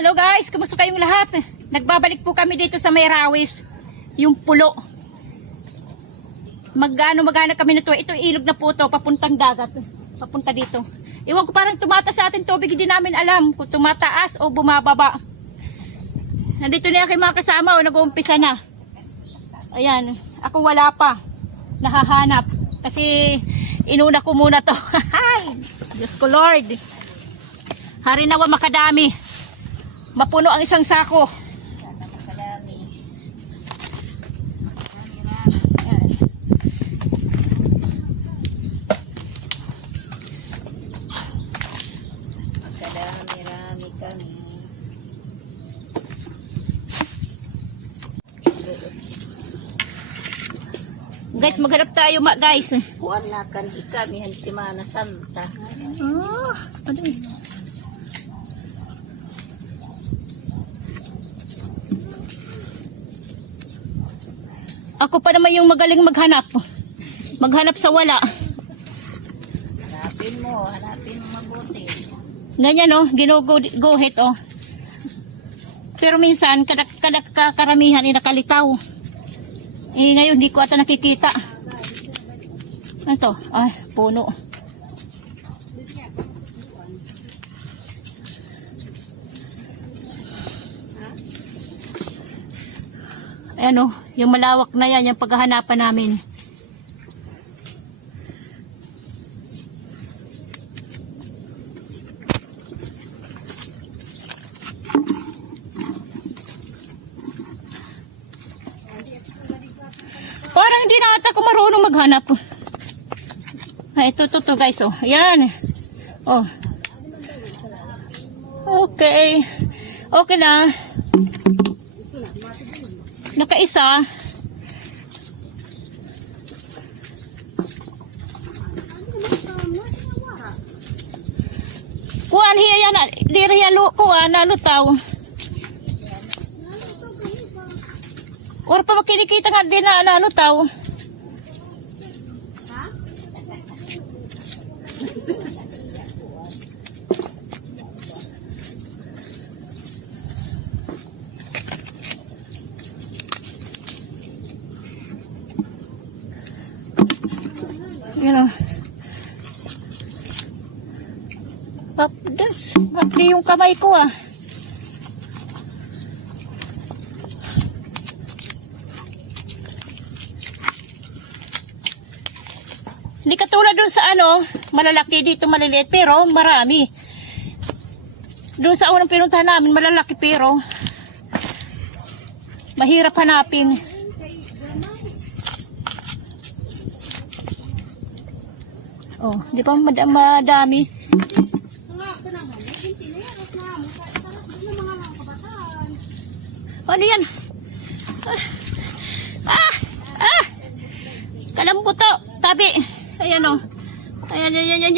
Hello guys, kumusta kayong lahat? Nagbabalik po kami dito sa Mayrawis, yung pulo. Magana kami nito. Ito ilog na po to, papuntang dagat, papunta dito. Iwan ko, parang tumataas sa ating tubig, hindi namin alam kung tumataas o bumababa. Nandito na yung mga kasama o nag-uumpisa na. Ayan, ako wala pa, nahahanap kasi inuna ko muna to. Diyos ko Lord, hari nawa makadami, mapuno ang isang sako. Kadami-rami kami. Guys, maghanap tayo guys. Kuan na kan kami han Semana Santa. Ano yun? Ako pa naman yung magaling maghanap. Maghanap sa wala. Hanapin mo mabuti. Ganyan oh, ginuguhit oh. Pero minsan kadak karamihan ay nakalitaw. Eh ngayon di ko ata nakikita. Ano to? Ay, puno. Ayan oh, yung malawak na yan, yung paghahanapan namin. Parang hindi na ata ako marunong maghanap. Ay, ito guys oh. Ayan. Oh. Okay. Okay na. Nakaisa. Kuan hiya yan. Diri yan kuan nalutaw. Or pa makinikita nga din na nalutaw. You know. Papdas. Mabli yung kamay ko ah. Hindi katulad dun sa ano, malalaki dito maliliit pero marami. Doon sa unang pinuntahan namin malalaki pero mahirap hanapin. Oh, di ba madami? Ano yan? Kalambuto, tabi. Ayan o. Ayan.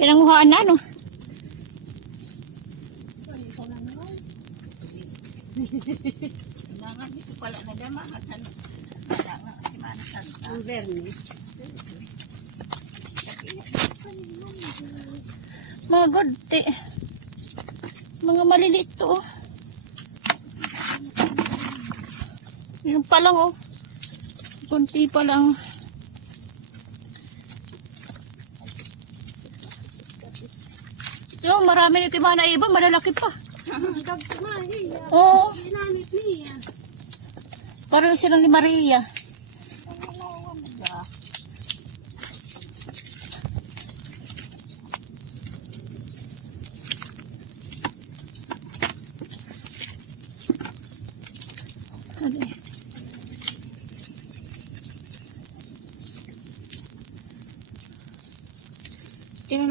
Pinanguhaan na no. Mga gudti. Mga maliliit to oh. Yung pa lang oh. Kunti pa lang. Yo, marami nito mga naiba, malalaki pa. Oo. Parang silang ni Maria.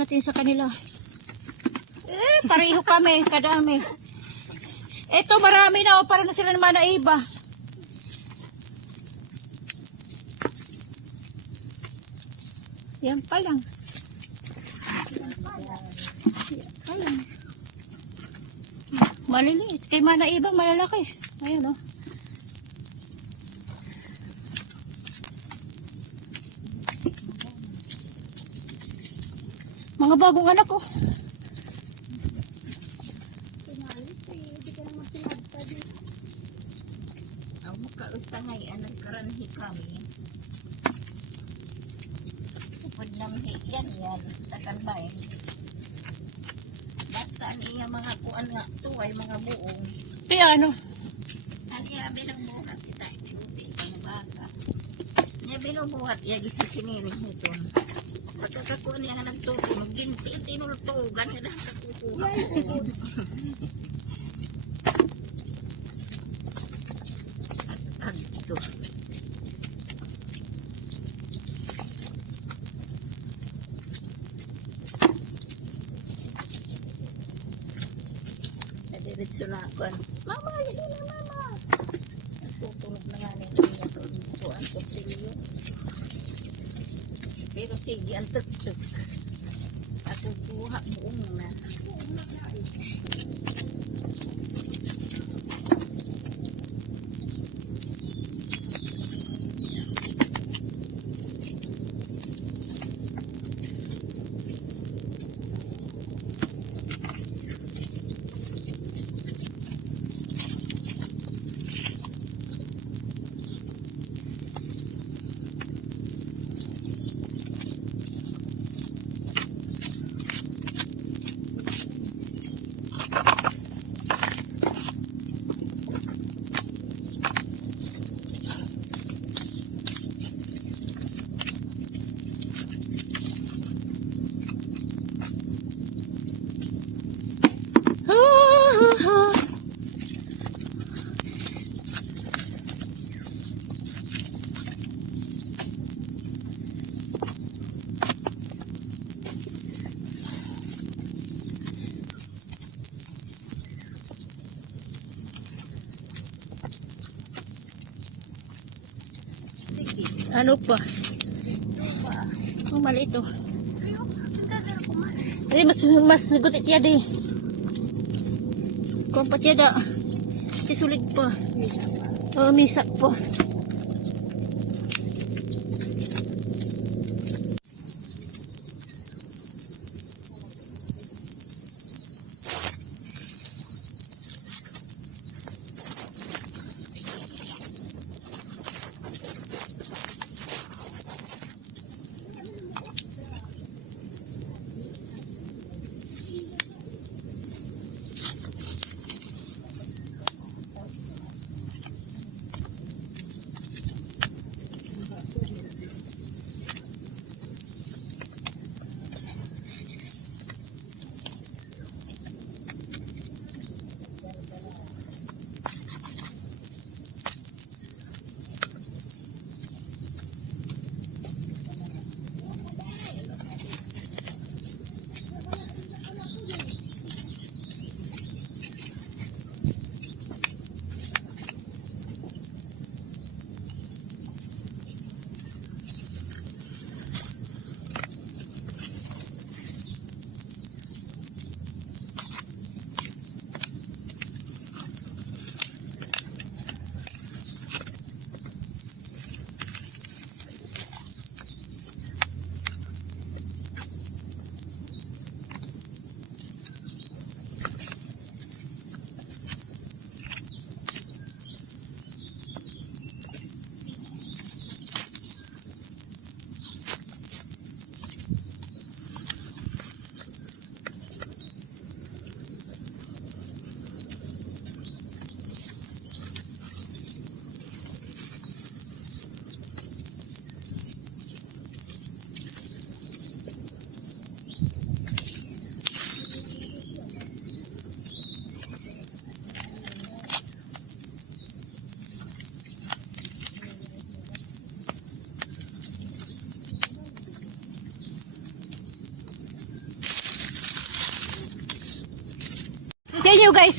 natin sa kanila. Pareho kami, kadami. Ito, marami na, para na sila naman na iba. Yan pa lang. Yan. Maliliit. Kay mana iba, malalaki. Ayun, oh. Mga bagong anak, oh. Ang makaustangay, anong karanhi kami. Upod namhi yan, takan bayan. Basta niya mga kuan nga, tuway mga buong. Kaya ano? Ang iabi ng buhat, kita iuti pa ng baka. Niya binubuhat, iya gisa kiniring hito. Pagkakakuan niya nga nagtuko, ginti, tinultugan niya na kakukuha. At ito. Nadiritso na ako. Mama, hindi na mama. Nagtutunog na nga nito niya ito. Ito ang tutilyo. Pero sige, ang tutsuk. Ako kuha buong na. Sige. Ano pa? Oh, mali ito. Eh, mas gutit yan eh. Kumpat yan da. Isulit pa. Oh, misak pa.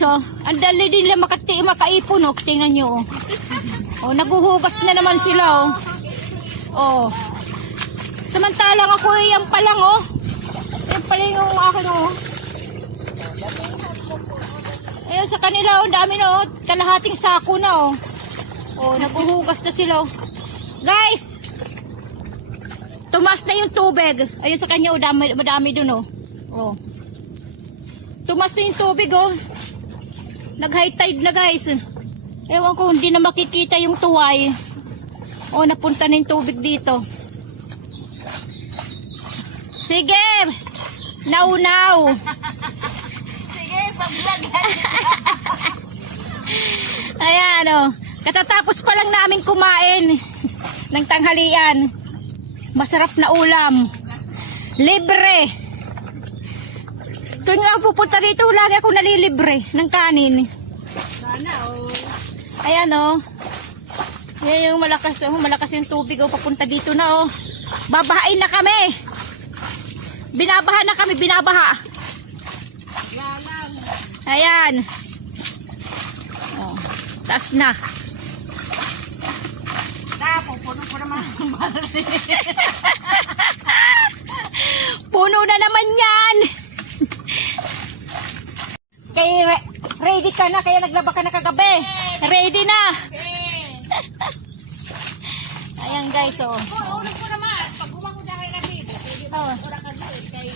oh. Ang dali din nila makaipon, oh. Tingnan nyo, oh. Oh, naguhugas na naman sila, oh. Oh. Samantalang ako, yan pa lang, oh. Yan pa lang yung akin, oh. Ayun, sa kanila, oh. Dami na, oh. Kalahating sako na, oh. Oh, naguhugas na sila, oh. Guys! Tumas na yung tubig. Ayun sa kanya, oh. Madami dun, oh. Oh. Tumas na yung tubig, oh. Nag-high tide na, guys. Ewan ko, hindi na makikita yung tuway. Oh, napunta na yung tubig dito. Sige! Now! Sige, paglagyan. Ayan, oh. Katatapos pa lang namin kumain ng tanghalian. Masarap na ulam. Libre. Tuwing ako pupunta dito, lagi ako nalilibre ng kanin. Sana, oh. Ayan, oh. Yan yung malakas, oh. Malakas yung tubig, oh. Papunta dito na, oh. Babahain na kami. Binabaha na kami, binabaha. Yalang. Ayan. Oh. Taas na. Puno po naman ang balde. Puno na naman yan. Ready ka na, kaya naglaba ka na kagabi. Ready na. Ayan guys, oh. Ulit ko naman. Pag umako na kayo na dito, pwede ba? Oh. Wala ka dito. Kay,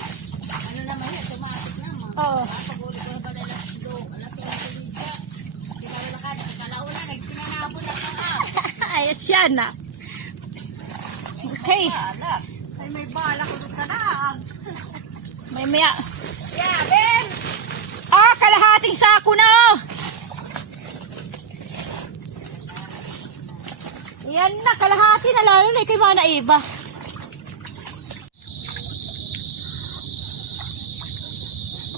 ano naman yan, tumatik naman. Oh. Pag ulit ko na ba na alas 2, alas 3, kinalalakan, kalauna, nagpinanabo na ka. Ayos yan, ah. Okay. Bala. Ay, may bala ko doon ka na. May maya. Yeah, Ben! Ah, kalahating sako na, oh. Yan na, kalahati na lalo na kay Mana Iba.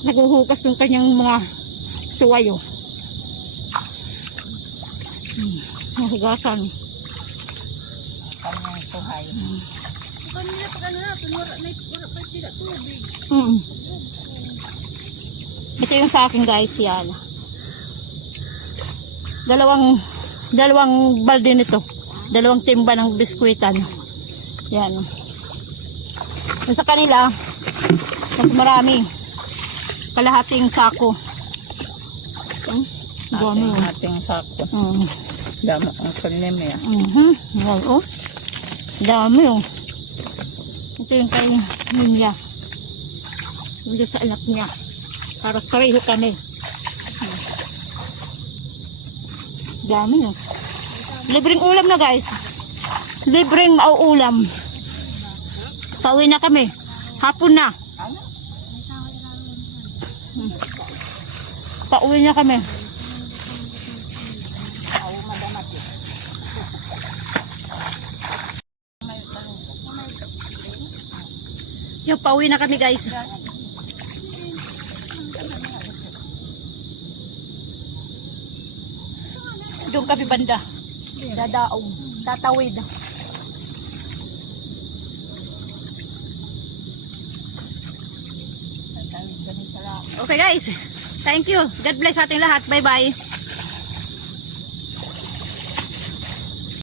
Naguhugas yung kanyang mga suwayo. Nahigasan. Kanyang suhay. Kanina pa kanina, wala pa sila tubig. Ito yung sa akin guys, yan. Dalawang balde nito. Dalawang timba ng biskwitan. Yan. Yung sa kanila, mas marami. Kalahating sako. Dami yun. Ating sakto. Dami ang kalim eh. Yan, oh. Dami yun. Ito yung kay Ninya. Hindi sa anak niya. Para pareho kami. Dami yun. Libreng ulam na guys. Libreng mauulam. Pauwi na kami. Hapon na. Pauwi na kami. Yung pauwi na kami guys. Doon kami banda. Dadaong. Tatawid. Okay guys. Thank you. God bless ating lahat. Bye bye.